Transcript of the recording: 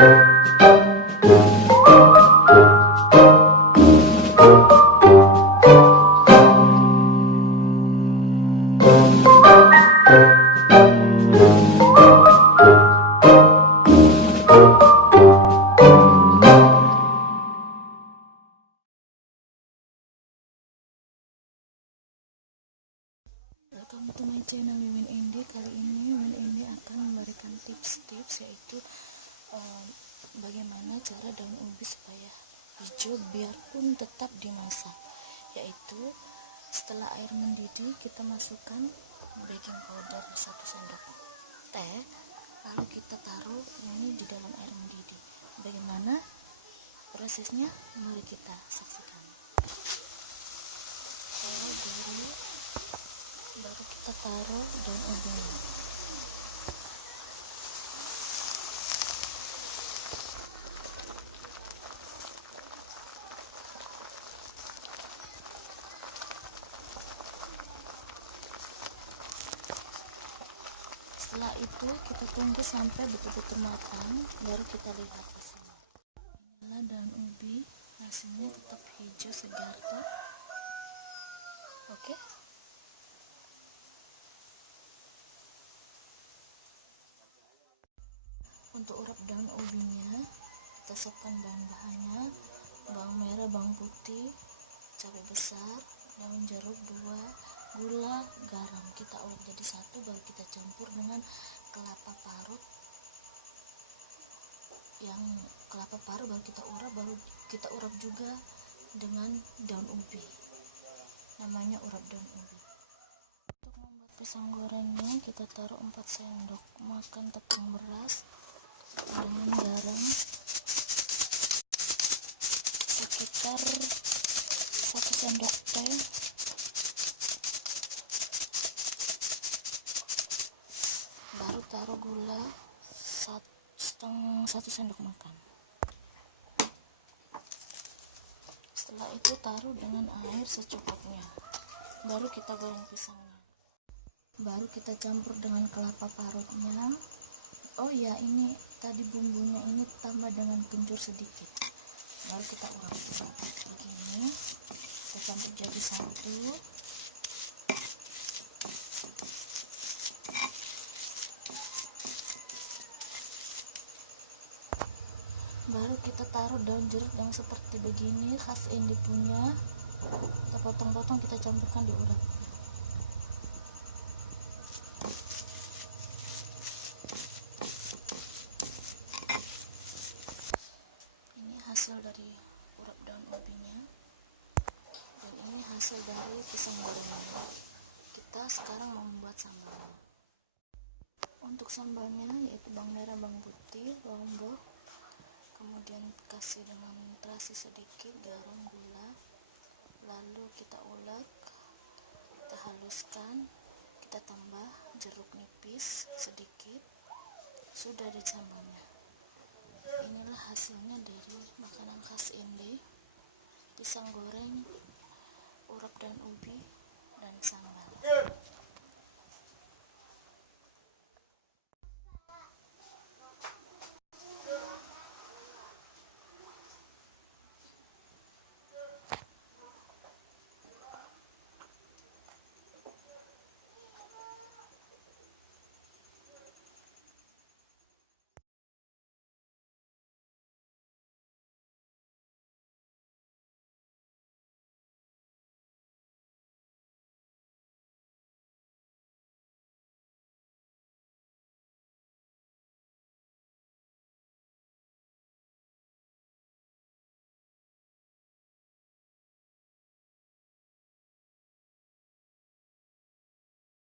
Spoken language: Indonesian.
Welcome to my channel Mimin Indi. Kali ini Mimin Indi akan memberikan tips-tips, yaitu bagaimana cara daun ubi supaya hijau biarpun tetap dimasak. Yaitu setelah air mendidih kita masukkan baking powder 1 sendok teh, lalu kita taruh ini di dalam air mendidih. Bagaimana prosesnya? Mari kita saksikan. Baru kita taruh daun ubinya. Setelah itu kita tunggu sampai betul-betul matang, baru kita lihat hasilnya. Inilah daun ubi, hasilnya tetap hijau segar tuh. Oke. Untuk urap daun ubinya, kita siapkan bahan-bahannya: bawang merah, bawang putih, cabai besar, daun jeruk 2, gula, garam. Kita ulek jadi satu, baru kita campur dengan kelapa parut. Yang kelapa parut baru kita urap juga dengan daun ubi. Namanya urap daun ubi. Untuk membuat pisang gorengnya, kita taruh 4 sendok makan tepung beras dengan garam sekitar 1 sendok teh, baru taruh gula 1 sendok makan. Setelah itu taruh dengan air secukupnya, baru kita goreng pisangnya. Baru kita campur dengan kelapa parutnya. Oh ya, ini tadi bumbunya ini tambah dengan kencur sedikit, baru kita ulek begini, kita campur jadi satu. Baru kita taruh daun jeruk yang seperti begini, khas Indi punya. Kita potong-potong, kita campurkan di urap. Hasil dari urap daun ubinya, dan ini hasil dari pisang gorengnya. Kita sekarang mau membuat sambalnya. Untuk sambalnya yaitu bawang merah, bawang putih, lombok, kemudian kasih dengan terasi sedikit, garam, gula, lalu kita ulek, kita haluskan, kita tambah jeruk nipis sedikit, sudah di sambalnya. Inilah hasilnya dari makanan khas Indi, pisang goreng, urap daun ubi, dan sambal.